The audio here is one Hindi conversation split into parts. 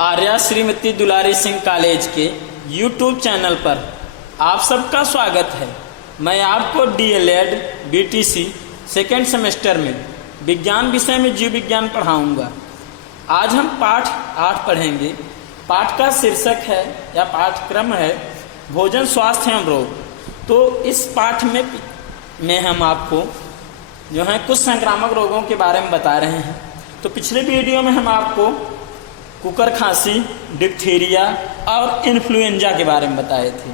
आर्या श्रीमती दुलारी सिंह कॉलेज के यूट्यूब चैनल पर आप सबका स्वागत है। मैं आपको डीएलएड बीटीसी सेकेंड सेमेस्टर में विज्ञान विषय में जीव विज्ञान पढ़ाऊंगा। आज हम पाठ 8 पढ़ेंगे। पाठ का शीर्षक है या पाठक्रम है भोजन, स्वास्थ्य एवं रोग। तो इस पाठ में हम आपको जो है कुछ संक्रामक रोगों के बारे में बता रहे हैं। तो पिछले वीडियो में हम आपको कुकर खांसी, डिप्थीरिया और इन्फ्लुएंजा के बारे में बताए थे।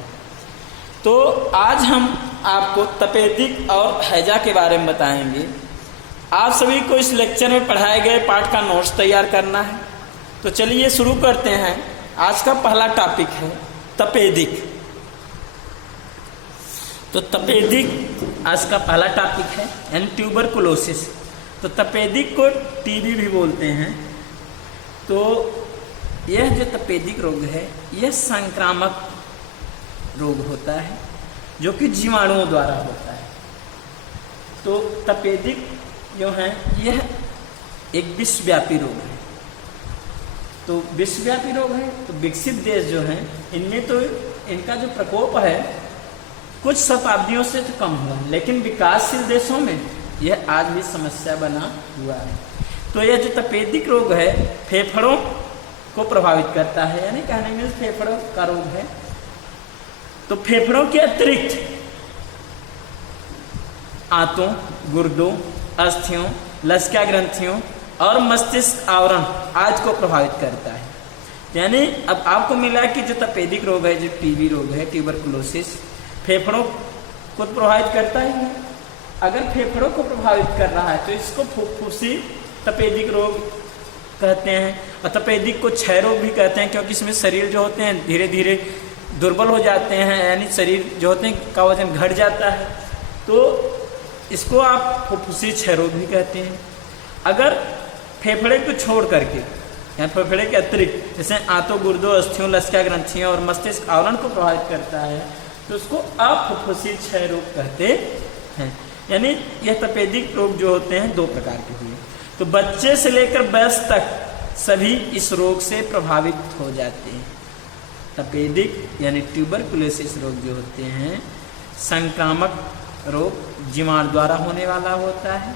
तो आज हम आपको तपेदिक और हैजा के बारे में बताएंगे। आप सभी को इस लेक्चर में पढ़ाए गए पाठ का नोट्स तैयार करना है। तो चलिए शुरू करते हैं। आज का पहला टॉपिक है तपेदिक। तो तपेदिक आज का पहला टॉपिक है यानी ट्यूबरकुलोसिस। तो तपेदिक को टीबी भी बोलते हैं। तो यह जो तपेदिक रोग है यह संक्रामक रोग होता है जो कि जीवाणुओं द्वारा होता है। तो तपेदिक जो है यह एक विश्वव्यापी रोग है। तो विश्वव्यापी रोग है तो विकसित देश जो हैं इनमें तो इनका जो प्रकोप है कुछ शताब्दियों से तो कम हुआ है, लेकिन विकासशील देशों में यह आज भी समस्या बना हुआ है। तो यह जो तपेदिक रोग है फेफड़ों को प्रभावित करता है, यानी कहने में फेफड़ों का रोग है। तो फेफड़ों के अतिरिक्त आंतों, गुर्दों, अस्थियों, लसिका ग्रंथियों और मस्तिष्क आवरण आज को प्रभावित करता है। यानी अब आपको मिला कि जो तपेदिक रोग है, जो टीबी रोग है, ट्यूबरकुलोसिस, फेफड़ों को प्रभावित करता है। अगर फेफड़ों को प्रभावित कर रहा है तो इसको फुफ्फुसी तपेदिक रोग कहते हैं। और तपेदिक को क्षय रोग भी कहते हैं, क्योंकि इसमें शरीर जो होते हैं धीरे धीरे दुर्बल हो जाते हैं, यानी शरीर जो होते हैं का वजन घट जाता है। तो इसको आप फुफ्फुसी क्षय रोग भी कहते हैं। अगर फेफड़े को छोड़ करके या फेफड़े के अतिरिक्त जैसे आंतों, गुर्दों, अस्थियों, लसिका ग्रंथियों और मस्तिष्क आवरण को प्रभावित करता है तो उसको अफुफ्फुसी क्षय रोग कहते हैं। यानी यह तपेदिक रोग जो होते हैं दो प्रकार के हुए। तो बच्चे से लेकर वयस्क तक सभी इस रोग से प्रभावित हो जाते हैं। तपेदिक यानी ट्यूबरकुलोसिस रोग जो होते हैं संक्रामक रोग जीवाणु द्वारा होने वाला होता है।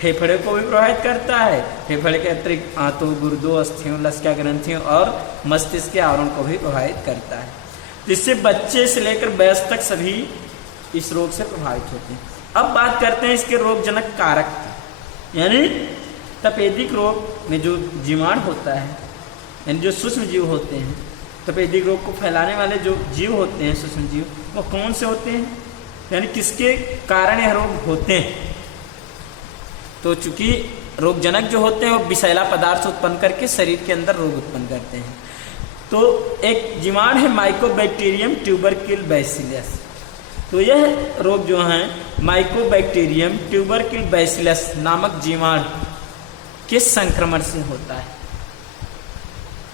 फेफड़े को भी प्रभावित करता है। फेफड़े के अतिरिक्त आंतों, गुर्दों, अस्थियों, लसिका ग्रंथियों और मस्तिष्क के आवरण को भी प्रभावित करता है, जिससे बच्चे से लेकर वयस्क तक सभी इस रोग से प्रभावित होते हैं। अब बात करते हैं इसके रोगजनक कारक की। यानी तपेदिक रोग में जो जीवाणु होता है, यानी जो सूक्ष्म जीव होते हैं, तपेदिक रोग को फैलाने वाले जो जीव होते हैं, सूक्ष्म जीव, वो कौन से होते हैं, यानी किसके कारण यह रोग होते हैं। तो चूंकि रोगजनक जो होते हैं वो विषैला पदार्थ उत्पन्न करके शरीर के अंदर रोग उत्पन्न करते हैं। तो एक जीवाणु है माइकोबैक्टीरियम ट्यूबरकिल बैसिलस। तो यह रोग जो है माइकोबैक्टीरियम ट्यूबरकिल बैसिलस नामक जीवाणु के संक्रमण से होता है।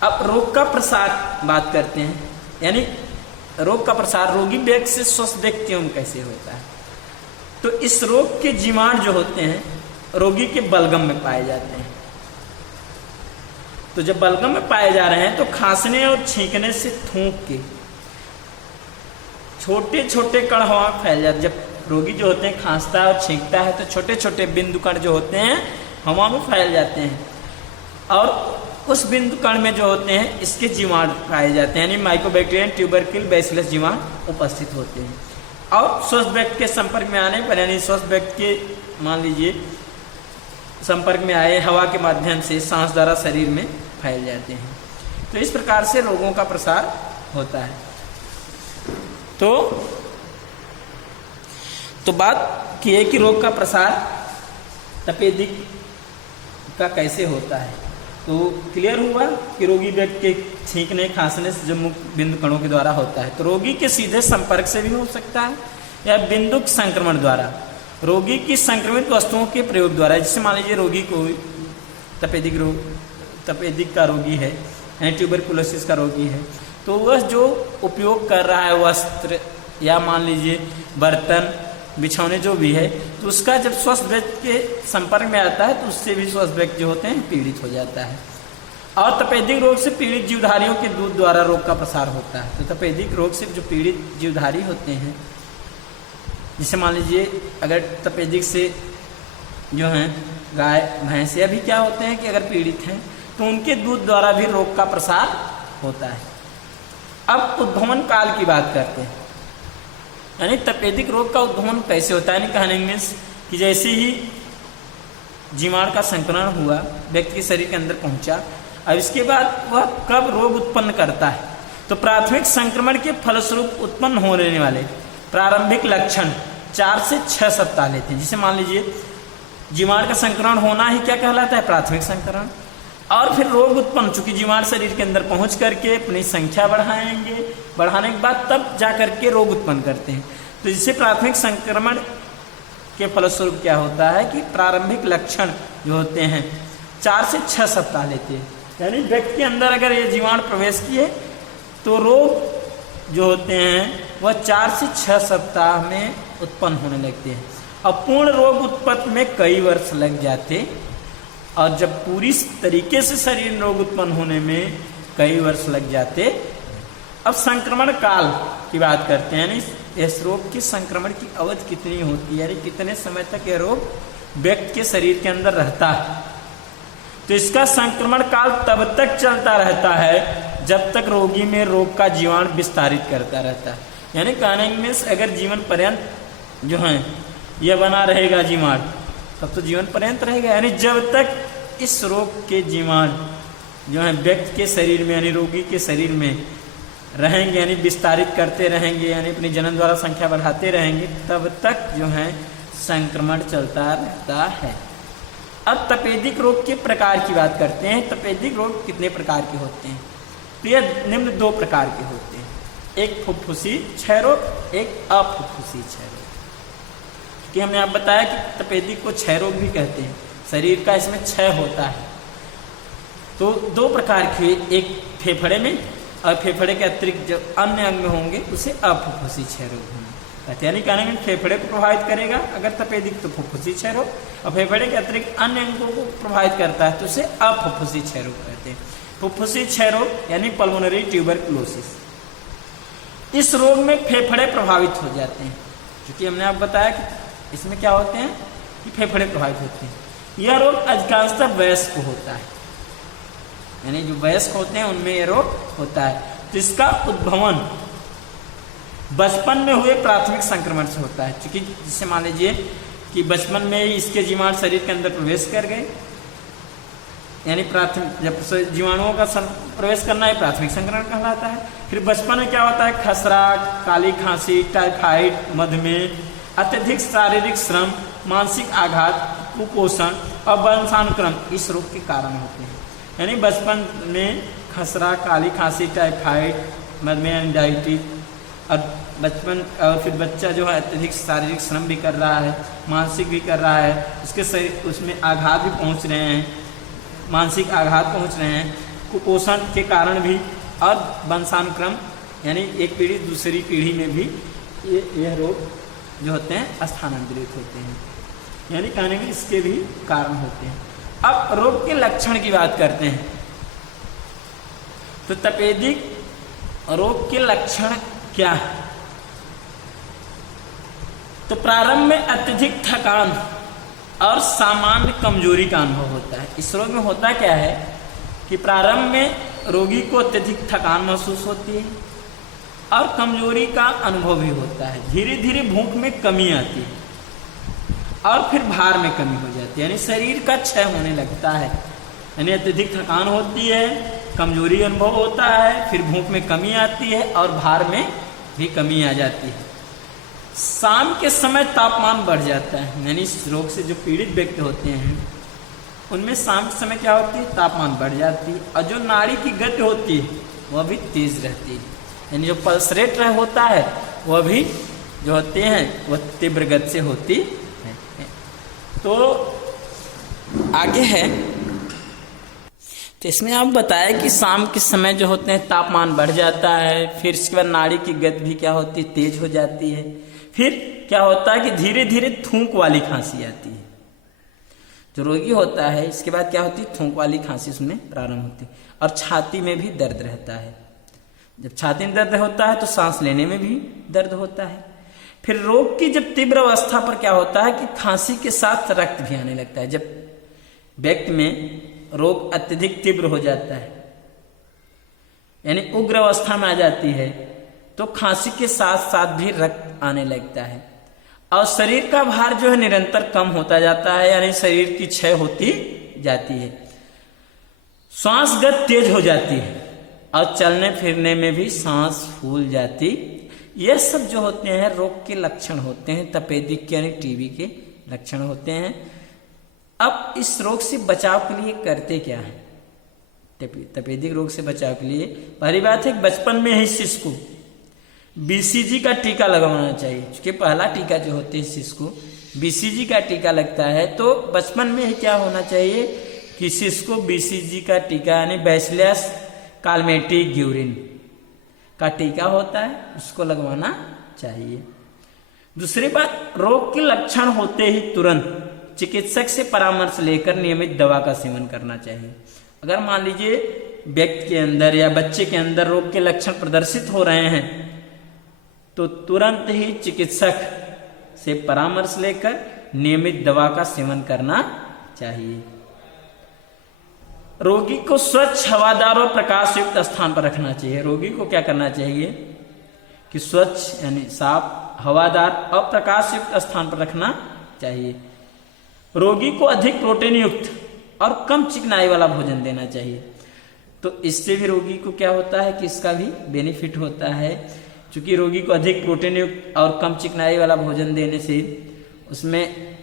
अब रोग का प्रसार बात करते हैं, यानी रोग का प्रसार रोगी व्यक्ति से स्वस्थ व्यक्तियों में कैसे होता है। तो इस रोग के जीवाणु जो होते हैं रोगी के बलगम में पाए जाते हैं। तो जब बलगम में पाए जा रहे हैं तो खांसने और छींकने से थूक के छोटे छोटे कण हवा में फैल जाते। जब रोगी जो होते हैं खांसता है और छींकता है तो छोटे छोटे बिंदु कण जो होते हैं हवा में फैल जाते हैं, और उस बिंदु कण में जो होते हैं इसके जीवाणु पाए जाते हैं, यानी माइकोबैक्टीरियम ट्यूबरकिल बैसिलस जीवाणु उपस्थित होते हैं। और स्वस्थ व्यक्ति के संपर्क में आने पर, यानी स्वस्थ व्यक्ति के मान लीजिए संपर्क में आए हवा के माध्यम से सांस द्वारा शरीर में फैल जाते हैं। तो इस प्रकार से रोगों का प्रसार होता है। तो बात की है कि रोग का प्रसार तपेदिक का कैसे होता है। तो क्लियर हुआ कि रोगी व्यक्ति के छींकने, खांसने से जो मुख्य बिंदु कणों के द्वारा होता है। तो रोगी के सीधे संपर्क से भी हो सकता है या बिंदु संक्रमण द्वारा, रोगी की संक्रमित वस्तुओं के प्रयोग द्वारा। जैसे मान लीजिए रोगी को तपेदिक का रोगी है, ट्यूबरकुलोसिस का रोगी है, तो वह जो उपयोग कर रहा है वस्त्र या मान लीजिए बर्तन, बिछौने जो भी है, तो उसका जब स्वस्थ व्यक्ति के संपर्क में आता है तो उससे भी स्वस्थ व्यक्ति जो होते हैं पीड़ित हो जाता है। और तपेदिक रोग से पीड़ित जीवधारियों के दूध द्वारा रोग का प्रसार होता है। तो तपेदिक रोग से जो पीड़ित जीवधारी होते हैं, जैसे मान लीजिए अगर तपेदिक से जो हैं गाय भैंस या भी क्या होते हैं कि अगर पीड़ित हैं तो उनके दूध द्वारा भी रोग का प्रसार होता है। अब उद्भवन काल की बात करते हैं, यानी तपेदिक रोग का उद्भवन कैसे होता है। यानी कहने मीन्स कि जैसे ही जीवाणु का संक्रमण हुआ, व्यक्ति के शरीर के अंदर पहुंचा, अब इसके बाद वह कब रोग उत्पन्न करता है। तो प्राथमिक संक्रमण के फलस्वरूप उत्पन्न होने वाले प्रारंभिक लक्षण 4 से 6 सप्ताह लेते हैं। जैसे मान लीजिए जीवाणु का संक्रमण होना ही क्या कहलाता है, प्राथमिक संक्रमण। और फिर रोग उत्पन्न, चूंकि जीवाणु शरीर के अंदर पहुंच करके अपनी संख्या बढ़ाएंगे, बढ़ाने के बाद तब जा करके रोग उत्पन्न करते हैं। तो जिससे प्राथमिक संक्रमण के फलस्वरूप क्या होता है कि प्रारंभिक लक्षण जो होते हैं 4 से 6 सप्ताह लेते हैं। यानी व्यक्ति के अंदर अगर ये जीवाणु प्रवेश किए तो रोग जो होते हैं वह 4 से 6 सप्ताह में उत्पन्न होने लगते हैं। अब पूर्ण रोग उत्पत्ति में कई वर्ष लग जाते, और जब पूरी तरीके से शरीर में रोग उत्पन्न होने में कई वर्ष लग जाते। अब संक्रमण काल की बात करते हैं, यानी इस रोग के संक्रमण की अवधि कितनी होती है, यानी कितने समय तक यह रोग व्यक्ति के शरीर के अंदर रहता है। तो इसका संक्रमण काल तब तक चलता रहता है जब तक रोगी में रोग का जीवाणु विस्तारित करता रहता है। यानी कहने में अगर जीवन पर्यंत जो है यह बना रहेगा जीवाणु, तब तो जीवन पर्यंत रहेगा। यानी जब तक इस रोग के जीवाणु जो है व्यक्ति के शरीर में यानी रोगी के शरीर में रहेंगे, यानी विस्तारित करते रहेंगे, यानी अपनी जनन द्वारा संख्या बढ़ाते रहेंगे, तब तक जो है संक्रमण चलता रहता है। अब तपेदिक रोग के प्रकार की बात करते हैं। तपेदिक रोग कितने प्रकार के होते हैं, तो यह निम्न 2 प्रकार के होते हैं। एक फुफ्फुसी क्षय रोग, एक अफुफ्फुसी क्षय रोग। कि हमने आप बताया कि तपेदिक को क्षय रोग भी कहते हैं, शरीर का इसमें क्षय होता है। तो 2 प्रकार के, एक फेफड़े में, और फेफड़े के अतिरिक्त जो अन्य अंग में होंगे उसे अफुफ्फुसी क्षय रोग होंगे। यानी कहने में फेफड़े को प्रभावित करेगा अगर तपेदिक तो फुफ्फुसी क्षय रोग, और फेफड़े के अतिरिक्त अन्य अंगों को प्रभावित करता है तो उसे अफुफ्फुसी क्षय रोग कहते हैं। फुफ्फुसी क्षय रोग यानी पल्मोनरी ट्यूबरकुलोसिस। इस रोग में फेफड़े प्रभावित हो जाते हैं, क्योंकि हमने आप बताया कि इसमें क्या होते हैं कि फेफड़े प्रभावित होते हैं। यह रोग अधिकांशतः वयस्क को होता है, यानी जो वयस्क होते हैं उनमें यह रोग होता है। तो इसका उद्भवन बचपन में हुए प्राथमिक संक्रमण से होता है। क्योंकि जिससे मान लीजिए कि बचपन में ही इसके जीवाणु शरीर के अंदर प्रवेश कर गए, यानी प्राथमिक जब जीवाणुओं का प्रवेश करना है प्राथमिक संक्रमण कहलाता है। फिर बचपन में क्या होता है, खसरा, काली खांसी, टाइफाइड, मधुमेह, अत्यधिक शारीरिक श्रम, मानसिक आघात, कुपोषण और वंशानुक्रम इस रोग के कारण होते हैं। यानी बचपन में खसरा, काली खांसी, टाइफाइड, मधुमेह, डायबिटीज, और बचपन और फिर बच्चा जो है अत्यधिक शारीरिक श्रम भी कर रहा है, मानसिक भी कर रहा है, उसके शरीर उसमें आघात भी पहुंच रहे हैं, मानसिक आघात पहुंच रहे हैं, कुपोषण के कारण भी, और वंशानुक्रम यानी एक पीढ़ी दूसरी पीढ़ी में भी यह रोग जो होते हैं स्थानांतरित होते हैं। यानी कहने में इसके भी कारण होते हैं। अब रोग के लक्षण की बात करते हैं। तो तपेदिक रोग के लक्षण क्या है, तो प्रारंभ में अत्यधिक थकान और सामान्य कमजोरी का अनुभव होता है। इस रोग में होता क्या है कि प्रारंभ में रोगी को अत्यधिक थकान महसूस होती है और कमजोरी का अनुभव भी होता है। धीरे धीरे भूख में कमी आती है और फिर भार में कमी हो जाती है, यानी शरीर का क्षय होने लगता है। यानी अत्यधिक थकान होती है, कमजोरी अनुभव होता है, फिर भूख में कमी आती है और भार में भी कमी आ जाती है। शाम के समय तापमान बढ़ जाता है, यानी इस रोग से जो पीड़ित व्यक्ति होते हैं उनमें शाम के समय क्या होती है, तापमान बढ़ जाती है, और जो नाड़ी की गति होती है वह भी तेज रहती है, यानी जो पल्स रेट होता है वह भी जो होते हैं वह तीव्र गति से होती है। तो आगे है, तो इसमें आप बताया कि शाम के समय जो होते हैं तापमान बढ़ जाता है, फिर इसके बाद नाड़ी की गति भी क्या होती है, तेज हो जाती है। फिर क्या होता है कि धीरे धीरे थूक वाली खांसी आती है। जो रोगी होता है इसके बाद क्या होती है, थूक वाली खांसी उसमें प्रारंभ होती है। और छाती में भी दर्द रहता है। जब छाती में दर्द होता है तो सांस लेने में भी दर्द होता है। फिर रोग की जब तीव्र अवस्था पर क्या होता है कि खांसी के साथ रक्त भी आने लगता है। जब व्यक्ति में रोग अत्यधिक तीव्र हो जाता है, यानी उग्र अवस्था में आ जाती है, तो खांसी के साथ साथ भी रक्त आने लगता है और शरीर का भार जो है निरंतर कम होता जाता है, यानी शरीर की क्षय होती जाती है। श्वास गति तेज हो जाती है और चलने फिरने में भी सांस फूल जाती। यह सब जो होते हैं रोग के लक्षण होते हैं, तपेदिक यानी टीबी के लक्षण होते हैं। अब इस रोग से बचाव के लिए करते क्या है? तपेदिक रोग से बचाव के लिए पहली बात है बचपन में ही शिशु को बीसीजी का टीका लगवाना चाहिए। क्योंकि पहला टीका जो होते है शिशु को बीसीजी का टीका लगता है, तो बचपन में ही क्या होना चाहिए कि शिशु को बीसीजी का टीका यानी बैसिलस कालमेटी ग्यूरिन का टीका होता है, उसको लगवाना चाहिए। दूसरी बात, रोग के लक्षण होते ही तुरंत चिकित्सक से परामर्श लेकर नियमित दवा का सेवन करना चाहिए। अगर मान लीजिए व्यक्ति के अंदर या बच्चे के अंदर रोग के लक्षण प्रदर्शित हो रहे हैं तो तुरंत ही चिकित्सक से परामर्श लेकर नियमित दवा का सेवन करना चाहिए। रोगी को स्वच्छ, हवादार और प्रकाश युक्त स्थान पर रखना चाहिए। रोगी को क्या करना चाहिए कि स्वच्छ यानी साफ, हवादार और प्रकाश युक्त स्थान पर रखना चाहिए। रोगी को अधिक प्रोटीन युक्त और कम चिकनाई वाला भोजन देना चाहिए। तो इससे भी रोगी को क्या होता है कि इसका भी बेनिफिट होता है, क्योंकि रोगी को अधिक प्रोटीन युक्त और कम चिकनाई वाला भोजन देने से उसमें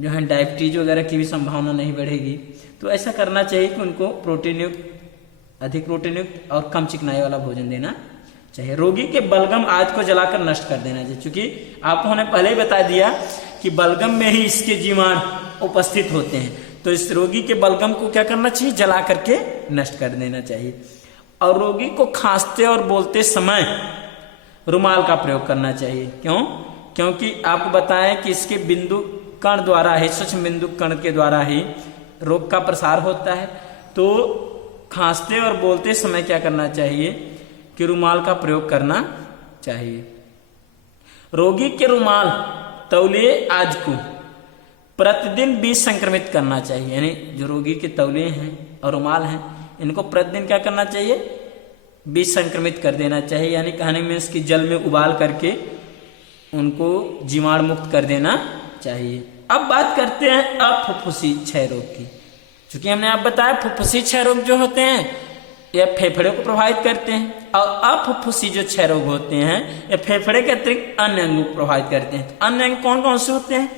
जो है डायबिटीज वगैरह की भी संभावना नहीं बढ़ेगी। तो ऐसा करना चाहिए कि उनको प्रोटीन युक्त, अधिक प्रोटीन युक्त और कम चिकनाई वाला भोजन देना चाहिए। रोगी के बलगम आदि को जलाकर नष्ट कर देना चाहिए, क्योंकि आपको हमने पहले ही बता दिया कि बलगम में ही इसके जीवाणु उपस्थित होते हैं। तो इस रोगी के बलगम को क्या करना चाहिए, जला करके नष्ट कर देना चाहिए। और रोगी को खांसते और बोलते समय रुमाल का प्रयोग करना चाहिए। क्यों? क्योंकि आपको बताएं कि इसके बिंदु कण द्वारा ही, सूक्ष्म बिंदु कण के द्वारा ही रोग का प्रसार होता है। तो खांसते और बोलते समय क्या करना चाहिए कि रुमाल का प्रयोग करना चाहिए। रोगी के रुमाल, तौलिए आदि को प्रतिदिन 20 संक्रमित करना चाहिए। यानी जो रोगी के तौलिए हैं और रुमाल हैं, इनको प्रतिदिन क्या करना चाहिए, 20 संक्रमित कर देना चाहिए। यानी कहने में इसकी जल में उबाल करके उनको जीवाणु मुक्त कर देना चाहिए। अब बात करते हैं अफुफ्फुसी क्षय रोग की। चूंकि हमने आप बताया फुफ्फुसी क्षय रोग जो होते हैं यह फेफड़े को प्रभावित करते हैं, और अफुफ्फुसी जो क्षय रोग होते हैं यह फेफड़े के अतिरिक्त अन्य अंगों को प्रभावित करते हैं। तो अन्य अंग कौन कौन से होते हैं?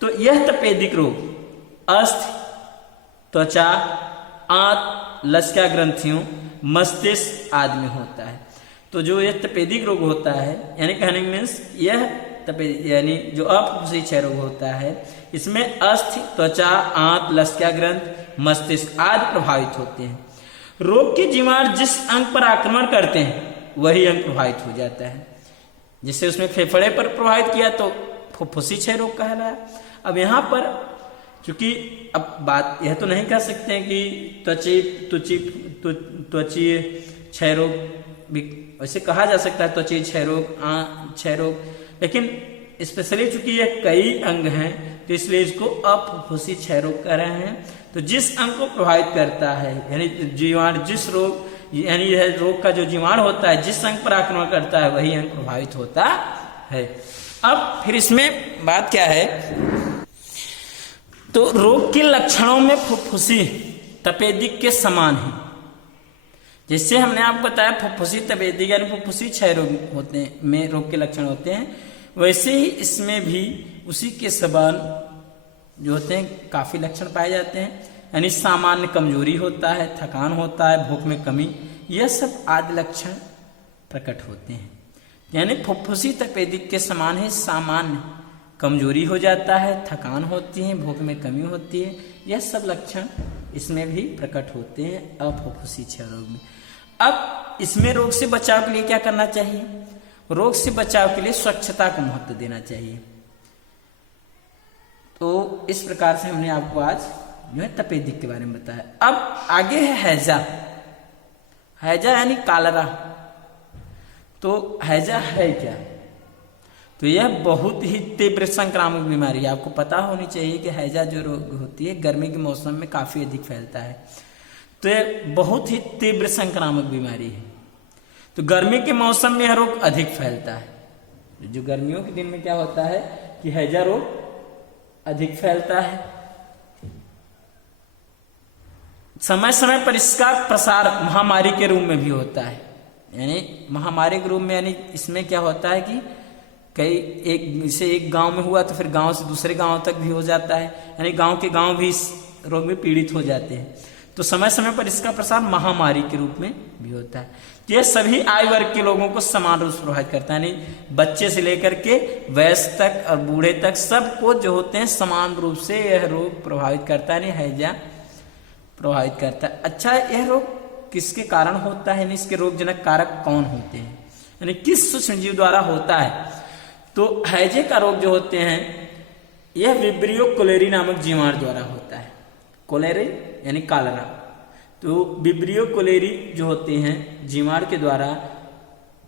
तो यह तपेदिक रोग अस्थि, त्वचा, आंत, लसिका ग्रंथियों, मस्तिष्क आदि में होता है। तो जो यह तपेदिक रोग होता है, यानी कहने मीन्स यह यानी जो अफुफ्फुसी क्षय रोग होता है, इसमें अस्थि, त्वचा, आंत, लसिका ग्रंथि, मस्तिष्क आदि प्रभावित होते हैं। रोग के जीवाणु जिस अंग पर आक्रमण करते हैं वही अंग प्रभावित हो जाता है। जिससे उसमें फेफड़े पर प्रभावित किया तो फुफ्फुसी क्षय रोग कहलाया। अब यहाँ पर क्योंकि अब बात यह तो नहीं कह सकते हैं कि त्वचीय क्षय रोग भी वैसे कहा जा सकता है, त्वचीय क्षय रोग, क्षय रोग, लेकिन स्पेशली चूंकि ये कई अंग हैं तो इसलिए इसको अफुफ्फुसी क्षय रोग कह रहे हैं। तो जिस अंग को प्रभावित करता है, यानी जीवाणु जिस रोग, यानी यह रोग का जो जीवाणु होता है जिस अंग पर आक्रमण करता है वही अंग प्रभावित होता है। अब फिर इसमें बात क्या है, तो रोग के लक्षणों में फुफ्फुसी तपेदिक के समान है। जैसे हमने आपको बताया फुफ्फुसी तपेदिक यानी फुफ्फुसी क्षय रोग होते हैं में रोग के लक्षण होते हैं, वैसे ही इसमें भी उसी के समान जो होते हैं काफी लक्षण पाए जाते हैं। यानी सामान्य कमजोरी होता है, थकान होता है, भूख में कमी, यह सब आदि लक्षण प्रकट होते हैं। यानी फुफ्फुसी तपेदिक के समान ही सामान्य कमजोरी हो जाता है, थकान होती है, भूख में कमी होती है, यह सब लक्षण इसमें भी प्रकट होते हैं अफुफ्फुसी क्षय रोग में। अब इसमें रोग से बचाव के लिए क्या करना चाहिए? रोग से बचाव के लिए स्वच्छता को महत्व देना चाहिए। तो इस प्रकार से हमने आपको आज जो है तपेदिक के बारे में बताया। अब आगे है हैजा। हैजा यानी कालरा। तो हैजा है क्या? तो यह बहुत ही तीव्र संक्रामक बीमारी है। आपको पता होनी चाहिए कि हैजा जो रोग होती है गर्मी के मौसम में काफी अधिक फैलता है। तो यह बहुत ही तीव्र संक्रामक बीमारी है। तो गर्मी के मौसम में यह रोग अधिक फैलता है। जो गर्मियों के दिन में क्या होता है कि हैजा रोग अधिक फैलता है। समय समय पर इसका प्रसार महामारी के रूप में भी होता है। यानी महामारी के रूप में, यानी इसमें क्या होता है कि एक गांव में हुआ तो फिर गांव से दूसरे गांव तक भी हो जाता है। यानी गांव के गांव भी इस रोग में पीड़ित हो जाते हैं। तो समय समय पर इसका प्रसार महामारी के रूप में भी होता है। यह सभी आयु वर्ग के लोगों को समान रूप से प्रभावित करता है। यानी बच्चे से लेकर के वयस्क तक और बूढ़े तक सबको जो होते हैं समान रूप से यह रोग प्रभावित करता है, यानी हैजा प्रभावित करता है। अच्छा, यह रोग किसके कारण होता है, यानी इसके रोगजनक कारक कौन होते हैं, यानी किस सूक्ष्म जीव द्वारा होता है? तो हैजे का रोग जो होते हैं यह विब्रियो कोलेरी नामक जीवाणु द्वारा होता है। कोलेरी यानी कालरा। तो विब्रियो कोलेरी जो होते हैं जीवाणु के द्वारा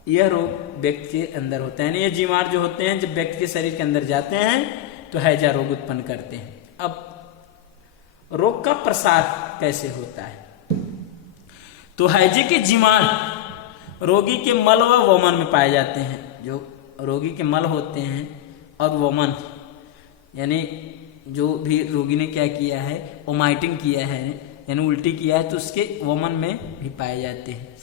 यह रोग व्यक्ति के अंदर होता है। यानी ये जीवाणु जो होते हैं जब व्यक्ति के शरीर के अंदर जाते हैं तो हैजा रोग उत्पन्न करते हैं। अब रोग का प्रसार कैसे होता है? तो हैजे के जीवाणु रोगी के मल व वमन में पाए जाते हैं। जो रोगी के मल होते हैं और वमन, यानी जो भी रोगी ने क्या किया है, वोमाइटिंग किया है यानी उल्टी किया है, तो उसके वमन में भी पाए जाते हैं।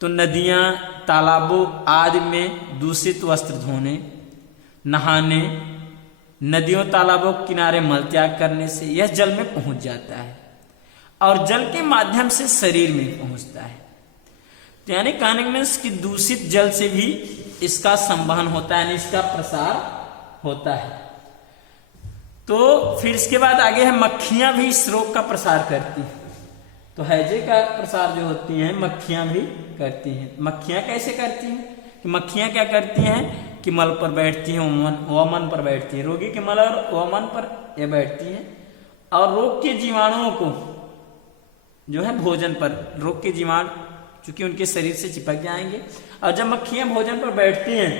तो नदियां, तालाबों आदि में दूषित वस्त्र धोने, नहाने, नदियों तालाबों के किनारे मल त्याग करने से यह जल में पहुंच जाता है और जल के माध्यम से शरीर में पहुंचता है। तो यानी कहने का मीन्स कि दूषित जल से भी इसका संवहन होता है, यानी इसका प्रसार होता है। तो फिर इसके बाद आगे है मक्खियां भी इस रोग का प्रसार करती हैं। तो हैजे का प्रसार जो होती हैं मक्खियां भी करती हैं। मक्खियां कैसे करती हैं? कि मक्खियां क्या करती हैं कि मल पर बैठती हैं, वमन पर बैठती हैं। रोगी के मल और वमन पर यह बैठती हैं और रोग के जीवाणुओं को जो है भोजन पर, रोग के जीवाणु चूंकि उनके शरीर से चिपक जाएंगे और जब मक्खियां भोजन पर बैठती हैं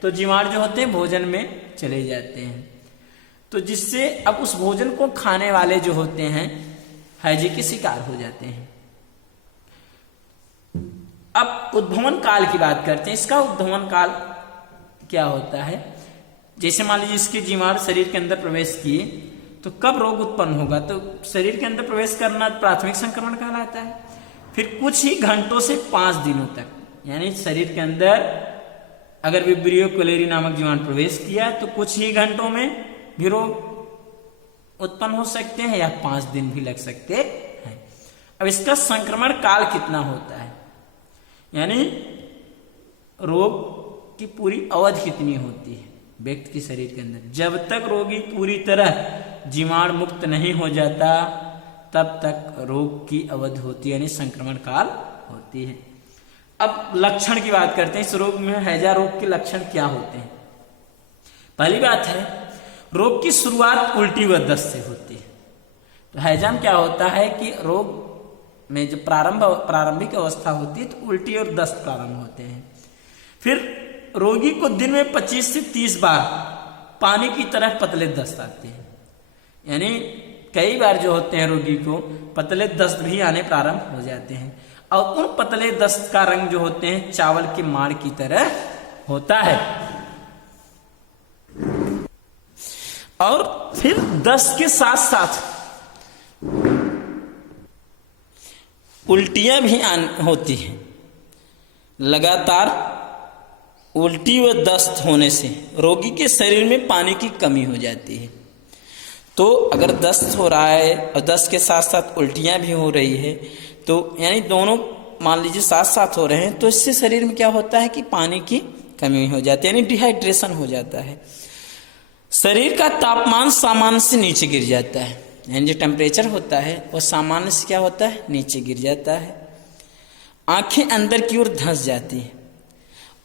तो जीवाणु जो होते हैं भोजन में चले जाते हैं। तो जिससे अब उस भोजन को खाने वाले जो होते हैं हैजे के शिकार हो जाते हैं। अब उद्भवन काल की बात करते हैं। इसका उद्भवन काल क्या होता है? जैसे मान लीजिए इसके जीवाणु शरीर के अंदर प्रवेश किए तो कब रोग उत्पन्न होगा? तो शरीर के अंदर प्रवेश करना प्राथमिक संक्रमण कहलाता है। फिर कुछ ही घंटों से 5 दिनों तक, यानी शरीर के अंदर अगर विब्रियो कोलेरी नामक जीवाणु प्रवेश किया तो कुछ ही घंटों में भी रोग उत्पन्न हो सकते हैं या 5 दिन भी लग सकते हैं। अब इसका संक्रमण काल कितना होता है, यानी रोग की पूरी अवधि कितनी होती है व्यक्ति के शरीर के अंदर? जब तक रोगी पूरी तरह जीवाणु मुक्त नहीं हो जाता तब तक रोग की अवधि होती है, यानी संक्रमण काल होती है। अब लक्षण की बात करते हैं। इस रोग में हैजा रोग के लक्षण क्या होते हैं? पहली बात है रोग की शुरुआत उल्टी व दस्त से होती है। तो हैजा में क्या होता है कि रोग में जो प्रारंभिक अवस्था होती है तो उल्टी और दस्त प्रारंभ होते हैं। फिर रोगी को दिन में 25 से 30 बार पानी की तरह पतले दस्त आते हैं। यानी कई बार जो होते हैं रोगी को पतले दस्त भी आने प्रारंभ हो जाते हैं और उन पतले दस्त का रंग जो होते हैं चावल के माड़ की तरह होता है। और फिर दस्त के साथ साथ उल्टियां भी होती हैं। लगातार उल्टी व दस्त होने से रोगी के शरीर में पानी की कमी हो जाती है। तो अगर दस्त हो रहा है और दस्त के साथ साथ उल्टियां भी हो रही है तो यानी दोनों मान लीजिए साथ साथ हो रहे हैं तो इससे शरीर में क्या होता है कि पानी की कमी हो जाती है, यानी डिहाइड्रेशन हो जाता है। शरीर का तापमान सामान्य से नीचे गिर जाता है, यानी जो टेम्परेचर होता है वो सामान्य से क्या होता है नीचे गिर जाता है। आंखें अंदर की ओर धंस जाती है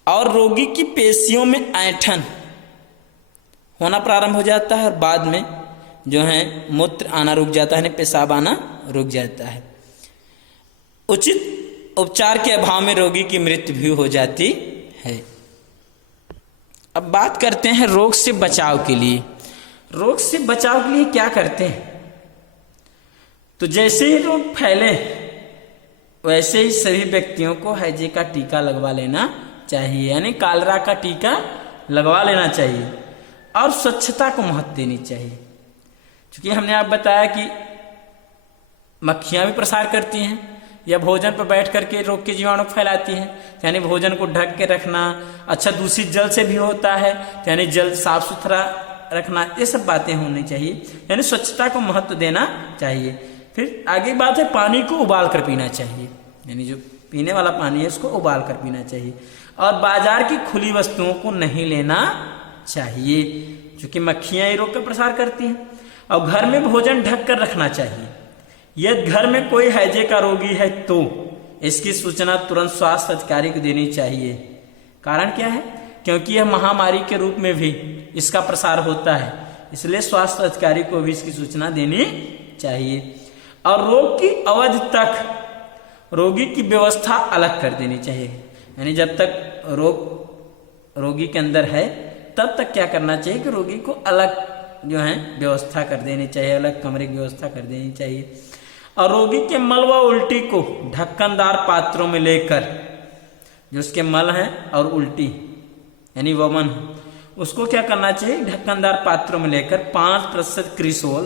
और रोगी की पेशियों में ऐंठन होना प्रारंभ हो जाता है और बाद में जो है मूत्र आना रुक जाता है, पेशाब आना रुक जाता है। उचित उपचार के अभाव में रोगी की मृत्यु भी हो जाती है। अब बात करते हैं रोग से बचाव के लिए। रोग से बचाव के लिए क्या करते हैं? तो जैसे ही रोग फैले वैसे ही सभी व्यक्तियों को हैजे का टीका लगवा लेना चाहिए, यानी कालरा का टीका लगवा लेना चाहिए। और स्वच्छता को महत्व देनी चाहिए, क्योंकि हमने आप बताया कि मक्खियां भी प्रसार करती हैं या भोजन पर बैठ करके रोग के जीवाणु फैलाती हैं, यानी भोजन को ढक के रखना। अच्छा, दूषित जल से भी होता है, यानी जल साफ सुथरा रखना, ये सब बातें होनी चाहिए, यानी स्वच्छता को महत्व देना चाहिए। फिर आगे बात है, पानी को उबाल कर पीना चाहिए, यानी जो पीने वाला पानी है उसको उबाल कर पीना चाहिए। और बाजार की खुली वस्तुओं को नहीं लेना चाहिए, क्योंकि मक्खियां ये रोग का प्रसार करती हैं। और घर में भोजन ढक कर रखना चाहिए। यदि घर में कोई हैजे का रोगी है तो इसकी सूचना तुरंत स्वास्थ्य अधिकारी को देनी चाहिए। कारण क्या है? क्योंकि यह महामारी के रूप में भी इसका प्रसार होता है, इसलिए स्वास्थ्य अधिकारी को भी इसकी सूचना देनी चाहिए। और रोग की अवधि तक रोगी की व्यवस्था अलग कर देनी चाहिए, यानी जब तक रोगी के अंदर है तब तक क्या करना चाहिए कि रोगी को अलग जो है व्यवस्था कर देनी चाहिए, अलग कमरे की व्यवस्था कर देनी चाहिए। और रोगी के मल व उल्टी को ढक्कनदार पात्रों में लेकर, जो उसके मल है और उल्टी यानी वमन, उसको क्या करना चाहिए? ढक्कनदार पात्रों में लेकर 5% क्रिसोल,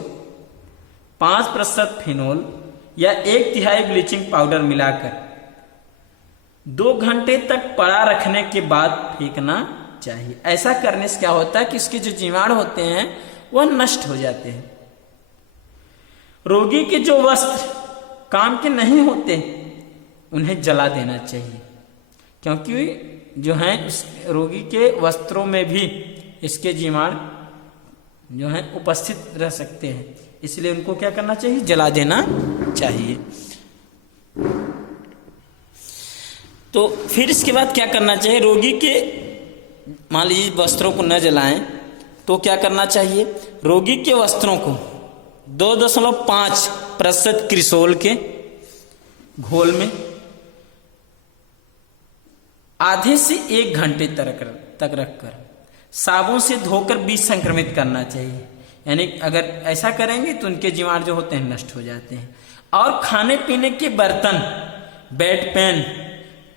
5% फिनोल या 1/3 ब्लीचिंग पाउडर मिलाकर 2 घंटे तक पड़ा रखने के बाद फेंकना चाहिए। ऐसा करने से क्या होता है कि इसके जो जीवाणु होते हैं वह नष्ट हो जाते हैं। रोगी के जो वस्त्र काम के नहीं होते उन्हें जला देना चाहिए, क्योंकि जो है उस रोगी के वस्त्रों में भी इसके जीवाणु जो है उपस्थित रह सकते हैं, इसलिए उनको क्या करना चाहिए? जला देना चाहिए। तो फिर इसके बाद क्या करना चाहिए? रोगी के मान लीजिए वस्त्रों को न जलाएं तो क्या करना चाहिए? रोगी के वस्त्रों को 2.5% क्रिसोल के घोल में आधे से 1 घंटे तक रखकर साबुन से धोकर बीज संक्रमित करना चाहिए, यानी अगर ऐसा करेंगे तो उनके जीवाणु जो होते हैं नष्ट हो जाते हैं। और खाने पीने के बर्तन, बेड पेन,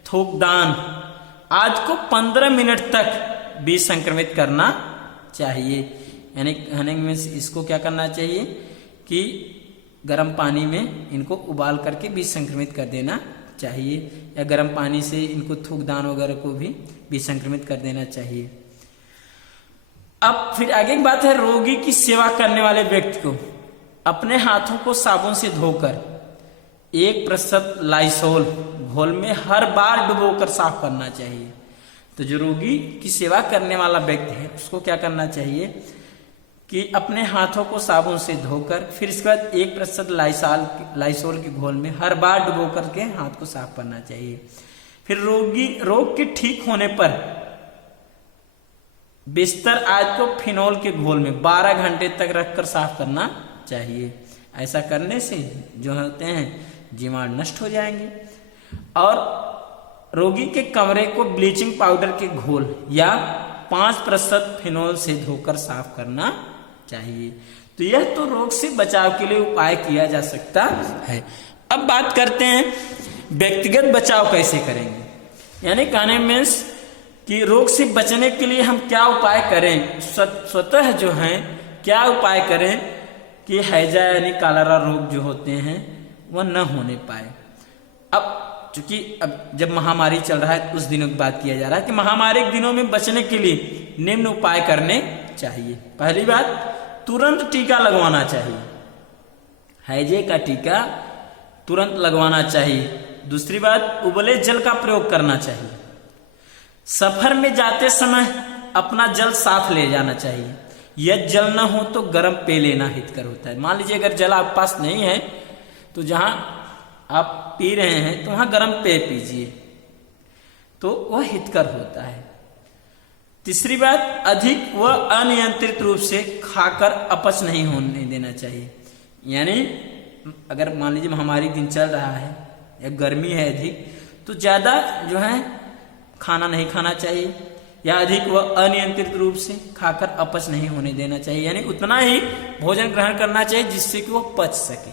थूकदान आज को 15 मिनट तक बीज संक्रमित करना चाहिए, यानी खाने में इसको क्या करना चाहिए कि गर्म पानी में इनको उबाल करके बीज संक्रमित कर देना चाहिए, या गर्म पानी से इनको थूकदान वगैरह को भी बीज संक्रमित कर देना चाहिए। अब फिर आगे की बात है, रोगी की सेवा करने वाले व्यक्ति को अपने हाथों को साबुन से धोकर 1% लाइसोल घोल में हर बार डुबोकर साफ करना चाहिए। तो जो रोगी की सेवा करने वाला व्यक्ति है उसको क्या करना चाहिए कि अपने हाथों को साबुन से धोकर फिर इसके बाद 1% लाइसोल के घोल में हर बार डुबो करके हाथ को साफ करना चाहिए। फिर रोग के ठीक होने पर बिस्तर आदि को फिनोल के घोल में 12 घंटे तक रखकर साफ करना चाहिए। ऐसा करने से जो होते हैं जीवाणु नष्ट हो जाएंगे। और रोगी के कमरे को ब्लीचिंग पाउडर के घोल या 5% फिनोल से धोकर साफ करना चाहिए। तो यह तो रोग से बचाव के लिए उपाय किया जा सकता है। अब बात करते हैं व्यक्तिगत बचाव कैसे करेंगे, यानी कहने मीन्स कि रोग से बचने के लिए हम क्या उपाय करें, स्वतः जो है क्या उपाय करें कि हैजा यानी कालरा रोग जो होते हैं वह न होने पाए। अब चूंकि अब जब महामारी चल रहा है उस दिनों की बात किया जा रहा है कि महामारी के दिनों में बचने के लिए निम्न उपाय करने चाहिए। पहली बात, तुरंत टीका लगवाना चाहिए, हैजे का टीका तुरंत लगवाना चाहिए। दूसरी बात, उबले जल का प्रयोग करना चाहिए। सफर में जाते समय अपना जल साथ ले जाना चाहिए। यदि जल न हो तो गर्म पेय लेना हितकर होता है। मान लीजिए अगर जल आपके पास नहीं है तो जहां आप पी रहे हैं तो वहां गर्म पेय पीजिए, तो वह हितकर होता है। तीसरी बात, अधिक व अनियंत्रित रूप से खाकर अपच नहीं होने देना चाहिए। यानी अगर मान लीजिए महामारी दिन चल रहा है या गर्मी है अधिक, तो ज़्यादा जो है खाना नहीं खाना चाहिए, या अधिक व अनियंत्रित रूप से खाकर अपच नहीं होने देना चाहिए, यानी उतना ही भोजन ग्रहण करना चाहिए जिससे कि वो पच सके।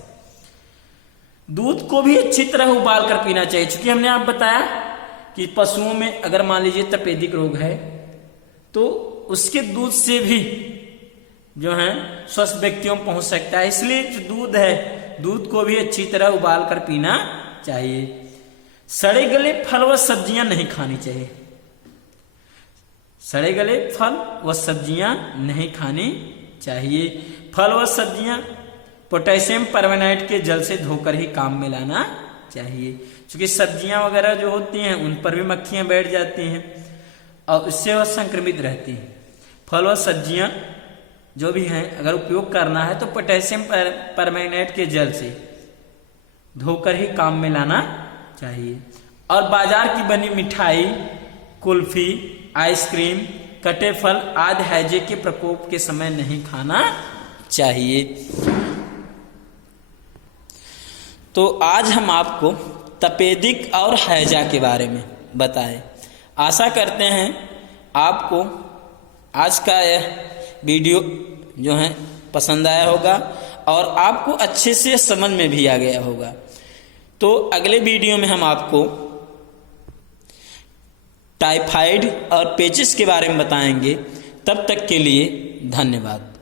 दूध को भी अच्छी तरह उबाल कर पीना चाहिए, क्योंकि हमने आप बताया कि पशुओं में अगर मान लीजिए तपेदिक रोग है तो उसके दूध से भी जो है स्वस्थ व्यक्तियों पहुंच सकता है। इसलिए जो दूध है, दूध को भी अच्छी तरह उबाल कर पीना चाहिए। सड़े गले फल व सब्जियां नहीं खानी चाहिए, सड़े गले फल व सब्जियां नहीं खानी चाहिए। फल व सब्जियां पोटेशियम परमैंगनेट के जल से धोकर ही काम में लाना चाहिए, क्योंकि सब्जियां वगैरह जो होती हैं उन पर भी मक्खियां बैठ जाती हैं और उससे वह संक्रमित रहती हैं। फल व सब्जियां जो भी हैं अगर उपयोग करना है तो पोटेशियम परमैंगनेट के जल से धोकर ही काम में लाना चाहिए। और बाजार की बनी मिठाई, कुल्फी, आइसक्रीम, कटे फल आदि हैजे के प्रकोप के समय नहीं खाना चाहिए। तो आज हम आपको तपेदिक और हैजा के बारे में बताएं। आशा करते हैं आपको आज का यह वीडियो जो है पसंद आया होगा और आपको अच्छे से समझ में भी आ गया होगा। तो अगले वीडियो में हम आपको टाइफाइड और पेचिस के बारे में बताएंगे। तब तक के लिए धन्यवाद।